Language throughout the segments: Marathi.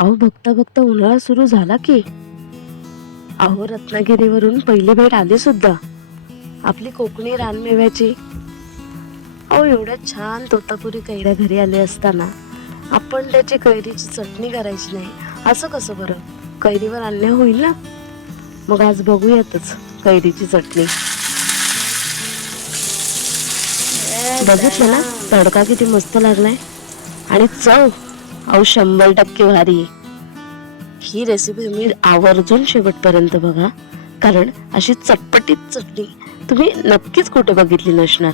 अहो बघता बघता उन्हाळा सुरू झाला की. अहो रत्नागिरीवरून पहिली भेट आली सुद्धा. आपली कोकणी रानमेव्याची अहो एवढ्या छान तोतापुरी कैऱ्या घरी आले असताना. आपण त्याची कैरीची चटणी करायची नाही. असं कसं बरं? कैरीवर अन्याय होईल ना? मग आज बघूयातच कैरीची चटणी. बघितलं ना? तडका किती मस्त लागलाय. आणि चव. अहो शंभर टक्के भारी. ही रेसिपी तुम्ही आवर्जून शेवटपर्यंत बघा. कारण अशी चटपटीत चटणी तुम्ही नक्कीच कुठे बघितली नसणार.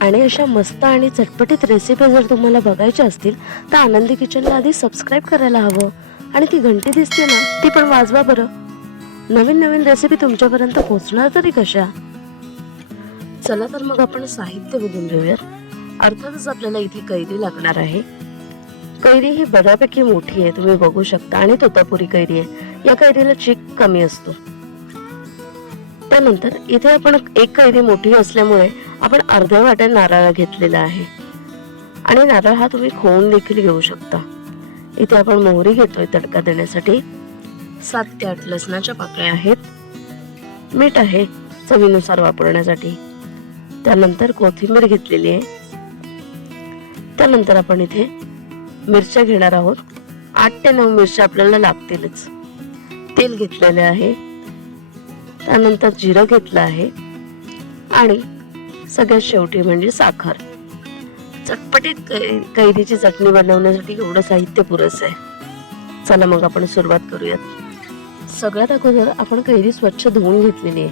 आणि अशा मस्त आणि चटपटीत रेसिपी जर तुम्हाला बघायच्या असतील तर आनंदी किचनला आधी सबस्क्राईब करायला हवं. आणि ती घंटी दिसते ना ती पण वाजवा बरं. नवीन नवीन रेसिपी तुमच्यापर्यंत पोहोचणार तरी कशा? चला तर मग आपण साहित्य बघून घेऊयात. अर्थातच आपल्याला इथे कैरी लागणार आहे. कैरी ही बऱ्यापैकी मोठी आहे तुम्ही बघू शकता. आणि तोतापुरी कैरी आहे. या कैरीला चीक कमी असतो. त्यानंतर इथे आपण एक कैरी मोठी असल्यामुळे आपण अर्ध्या वाट्या नारळ घेतलेला आहे. आणि नारळ हा तुम्ही खोवून देखील घेऊ शकता. इथे आपण मोहरी घेतोय तडका देण्यासाठी. सात ते आठ लसणाच्या पाकळ्या आहेत. मीठ आहे चवीनुसार वापरण्यासाठी. त्यानंतर कोथिंबीर घेतलेली आहे. त्यानंतर आपण इथे मिरच्या घेणार आहोत. आठ ते नऊ मिरच्या आपल्याला लागतीलच. तेल घेतलेले आहे. त्यानंतर जिरं घेतलं आहे. आणि सगळ्यात शेवटी म्हणजे साखर. चटपटीत कैदीची कैरीची चटणी बनवण्यासाठी एवढं साहित्य पुरेसं आहे. चला मग आपण सुरुवात करूयात. सगळ्यात अगोदर आपण कैरी स्वच्छ धुवून घेतलेली आहे.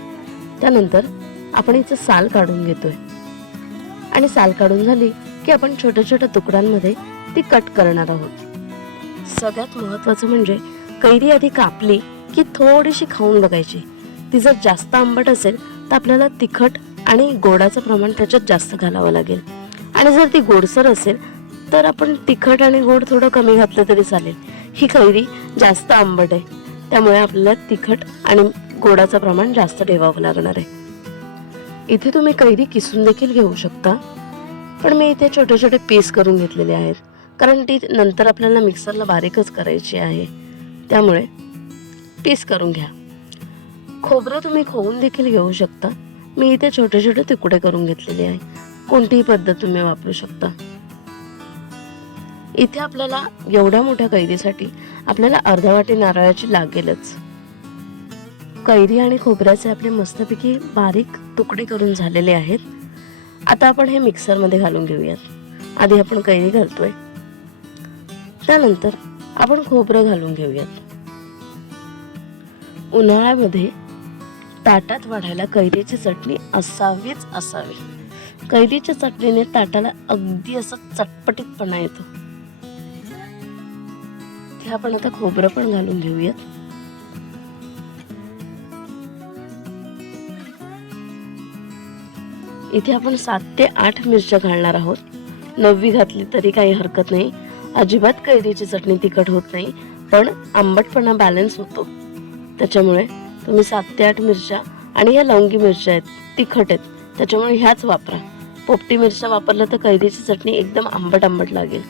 त्यानंतर आपण हिचं साल काढून घेतोय. आणि साल काढून झाली की आपण छोट्या छोट्या तुकड्यांमध्ये ती कट करणार आहोत. सगळ्यात महत्वाचं म्हणजे कैरी आधी कापली की थोडीशी खाऊन बघायची. ती जर जास्त आंबट असेल तर आपल्याला तिखट आणि गोडाचं प्रमाण त्याच्यात जास्त घालावं लागेल. आणि जर ती गोडसर असेल तर आपण तिखट आणि गोड थोडं कमी घातलं तरी चालेल. ही कैरी जास्त आंबट आहे. त्यामुळे आपल्याला तिखट आणि गोडाचं प्रमाण जास्त ठेवावं लागणार आहे. इथे तुम्ही कैरी किसून देखील घेऊ शकता. पण मी इथे छोटे छोटे पीस करून घेतलेले आहेत. कारण ती नंतर आपल्याला मिक्सरला बारीकच करायची आहे. त्यामुळे पीस करून घ्या. खोबरं तुम्ही खोवून देखील घेऊ शकता. मी इथे छोटे छोटे तुकडे करून घेतलेले आहे. कोणतीही पद्धत तुम्ही वापरू शकता. इथे आपल्याला एवढ्या मोठ्या कैरीसाठी आपल्याला अर्धा वाटी नारळाची लागेलच कैरी आणि खोबऱ्याचे आपले मस्तपैकी बारीक तुकडे करून झालेले आहेत. आता आपण हे मिक्सरमध्ये घालून घेऊयात. आधी आपण कैरी घालतोय. त्यानंतर आपण खोबरं घालून घेऊयात. उन्हाळ्यामध्ये ताटात वाढायला कैरीची चटणी असावीच असावी. कैरीच्या चटणीने ताटाला अगदी असं चटपटीतपणा येतो. हे आपण आता खोबरं पण घालून घेऊयात. इथे आपण सात ते आठ मिरच्या घालणार आहोत. नववी घातली तरी काही हरकत नाही. अजिबात कैरीची चटणी तिखट होत नाही पण आंबटपणा बॅलन्स होतो. त्याच्यामुळे तुम्ही सात ते आठ मिरच्या आणि ह्या लवंगी मिरच्या आहेत तिखट आहेत त्याच्यामुळे ह्याच वापरा. पोपटी मिरच्या वापरल्या तर कैरीची चटणी एकदम आंबट आंबट लागेल.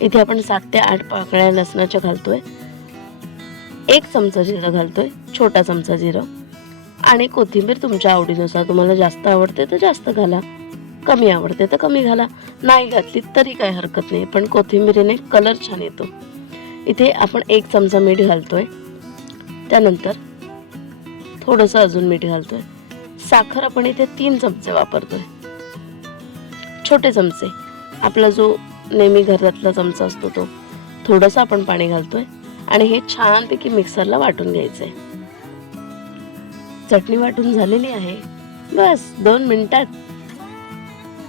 इथे आपण सात ते आठ पाकळ्या लसणाच्या घालतोय. एक चमचा जिरं घालतोय छोटा चमचा जिरं. आणि कोथिंबीर तुमच्या आवडीनुसार तुम्हाला जास्त आवडते तर जास्त घाला. कमी आवडते तर कमी घाला. नाही घातली तरी काही हरकत नाही पण कोथिंबीरीने कलर छान येतो. इथे आपण एक चमचा मीठ घालतोय. त्यानंतर थोडंसं अजून मीठ घालतोय. साखर आपण इथे तीन चमचे वापरतोय. छोटे चमचे. आपला जो नेहमी घरातला चमचा असतो तो. थोडंसं आपण पाणी घालतोय आणि हे छानपैकी मिक्सरला वाटून घ्यायचंय. चटणी वाटून झालेली आहे. बस दोन मिनिटात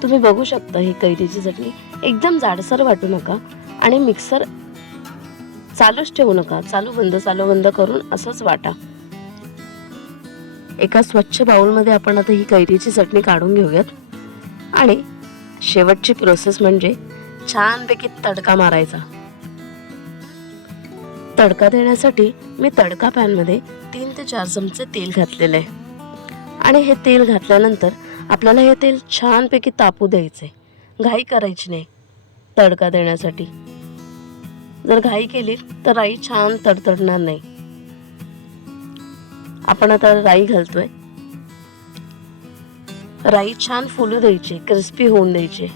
तुम्ही बघू शकता ही कैरीची चटणी. एकदम जाडसर वाटू नका आणि मिक्सर चालूच ठेवू नका. चालू बंद चालू बंद करून असंच वाटा. एका स्वच्छ बाउलमध्ये आपण आता ही कैरीची चटणी काढून घेऊयात. आणि शेवटची प्रोसेस म्हणजे छानपैकी तडका मारायचा. तडका देण्यासाठी मी तडका पॅनमध्ये तीन ते चार चमचे तेल घातलेले आहे. आणि हे तेल घातल्यानंतर आपल्याला हे तेल छानपैकी तापू द्यायचे घाई करायची नाही तडका देण्यासाठी. जर घाई केली तर राई छान तडतडणार नाही. आपण आता राई घालतोय. राई छान फुलू द्यायची क्रिस्पी होऊन द्यायची.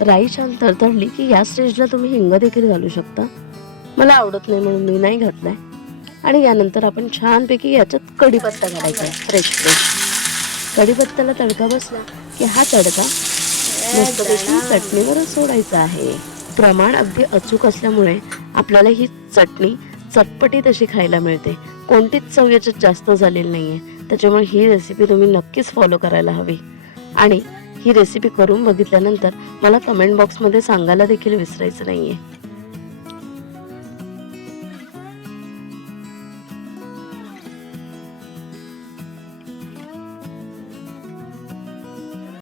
राई छान तडतडली की या स्टेजला तुम्ही हिंग देखील घालू शकता. मला आवडत नाही म्हणून मी नाही घातलाय. आणि यानंतर आपण छानपैकी याच्यात कढीपत्ता घालायचा आहे फ्रेश फ्रेश कढीपत्त्याला तडका बसला की हा तडका मस्तपैकी चटणीवर सोडायचा आहे. प्रमाण अगदी अचूक असल्यामुळे आपल्याला ही चटणी चटपटीत अशी खायला मिळते. कोणतीच चव याच्यात जास्त झालेली नाही आहे त्याच्यामुळे ही रेसिपी तुम्ही नक्कीच फॉलो करायला हवी. आणि ही रेसिपी करून बघितल्यानंतर मला कमेंट बॉक्समध्ये सांगायला देखील विसरायचं नाही आहे